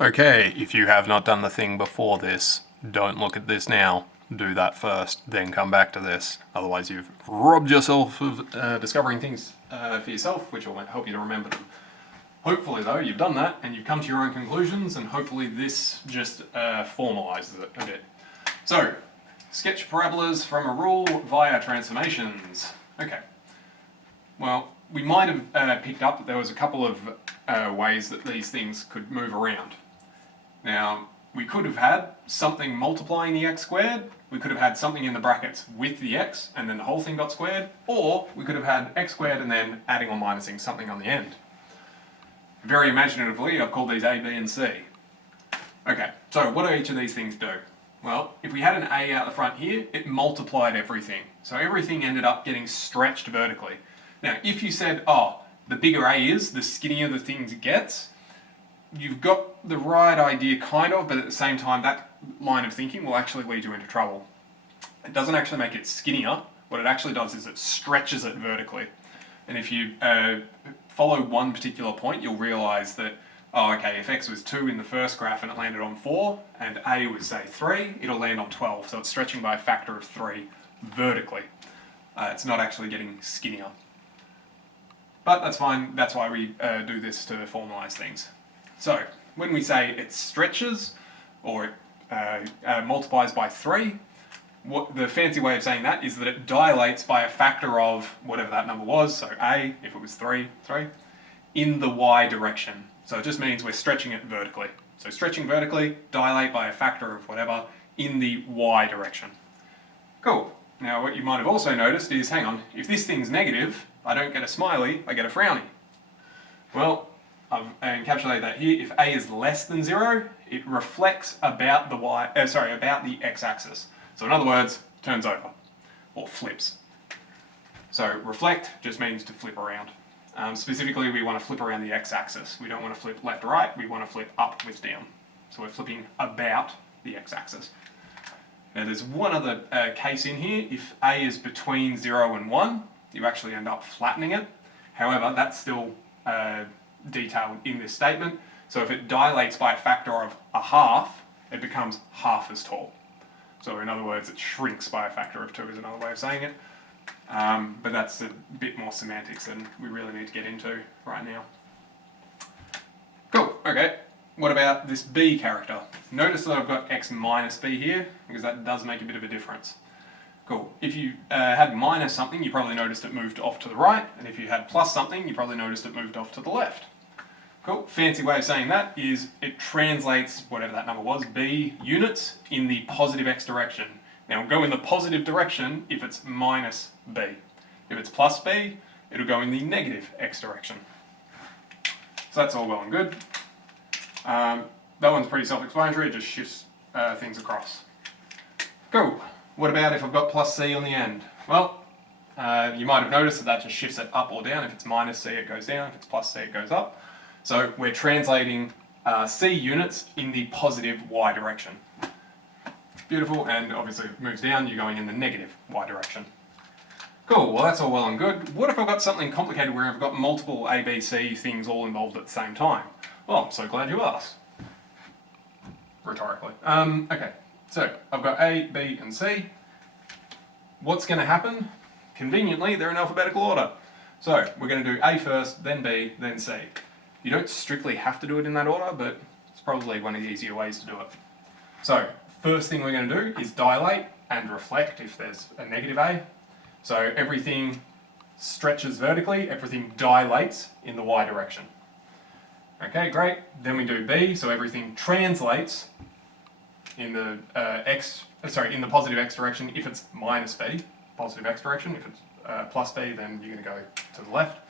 Okay, if you have not done the thing before this, don't look at this now. Do that first, then come back to this. Otherwise you've robbed yourself of discovering things for yourself, which will help you to remember them. Hopefully though, you've done that and you've come to your own conclusions, and hopefully this just formalizes it a bit. So, sketch parabolas from a rule via transformations. Okay. Well, we might have picked up that there was a couple of ways that these things could move around. Now, we could have had something multiplying the x squared, we could have had something in the brackets with the x, and then the whole thing got squared, or we could have had x squared and then adding or minusing something on the end. Very imaginatively, I've called these A, B, and C. Okay, so what do each of these things do? Well, if we had an A out the front here, it multiplied everything. So everything ended up getting stretched vertically. Now, if you said, oh, the bigger A is, the skinnier the thing gets, you've got the right idea kind of, but at the same time that line of thinking will actually lead you into trouble. It doesn't actually make it skinnier. What it actually does is it stretches it vertically. And if you follow one particular point, you'll realise that, oh, okay, if x was 2 in the first graph and it landed on 4, and a was, say, 3, it'll land on 12. So it's stretching by a factor of 3 vertically. It's not actually getting skinnier. But that's fine, that's why we do this to formalise things. So, when we say it stretches, or it multiplies by 3, what the fancy way of saying that is that it dilates by a factor of whatever that number was, so a, if it was 3, in the y direction. So it just means we're stretching it vertically. So stretching vertically, dilate by a factor of whatever, in the y direction. Cool. Now what you might have also noticed is, hang on, if this thing's negative, I don't get a smiley, I get a frowny. Well, I've encapsulated that here. If a is less than 0, it reflects about the about the x-axis. So in other words, turns over, or flips. So reflect just means to flip around. Specifically, we want to flip around the x-axis. We don't want to flip left or right, we want to flip up with down. So we're flipping about the x-axis. Now there's one other case in here. If a is between 0 and 1, you actually end up flattening it. However, that's still detailed in this statement. So if it dilates by a factor of a half, it becomes half as tall. So in other words, it shrinks by a factor of 2 is another way of saying it. But that's a bit more semantics than we really need to get into right now. Cool, okay. What about this b character? Notice that I've got x minus b here, because that does make a bit of a difference. Cool. If you had minus something, you probably noticed it moved off to the right, and if you had plus something, you probably noticed it moved off to the left. Cool. Fancy way of saying that is it translates whatever that number was, b units, in the positive x direction. Now it'll go in the positive direction if it's minus b. If it's plus b, it'll go in the negative x direction. So that's all well and good. That one's pretty self-explanatory, it just shifts things across. Cool. What about if I've got plus c on the end? Well, you might have noticed that just shifts it up or down. If it's minus c, it goes down. If it's plus c, it goes up. So we're translating c units in the positive y direction. Beautiful, and obviously if it moves down, you're going in the negative y direction. Cool, well that's all well and good. What if I've got something complicated where I've got multiple A, B, C things all involved at the same time? Well, I'm so glad you asked. Rhetorically. Okay, so I've got A, B, and C. What's going to happen? Conveniently, they're in alphabetical order. So we're going to do A first, then B, then C. You don't strictly have to do it in that order, but it's probably one of the easier ways to do it. So, first thing we're going to do is dilate and reflect if there's a negative A. So everything stretches vertically, everything dilates in the y direction. Okay, great. Then we do B, so everything translates in the in the positive x direction if it's minus B, positive x direction. If it's plus B, then you're going to go to the left.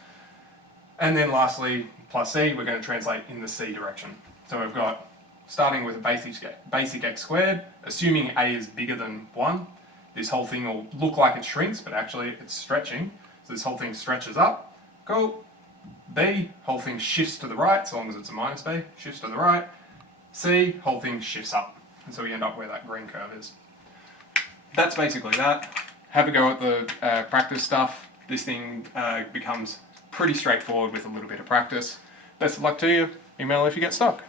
And then lastly, plus C, we're going to translate in the C direction. So we've got, starting with a basic x squared, assuming A is bigger than 1, this whole thing will look like it shrinks, but actually it's stretching. So this whole thing stretches up. Cool. B, whole thing shifts to the right, so long as it's a minus B, shifts to the right. C, whole thing shifts up. And so we end up where that green curve is. That's basically that. Have a go at the practice stuff. This thing becomes pretty straightforward with a little bit of practice. Best of luck to you. Email if you get stuck.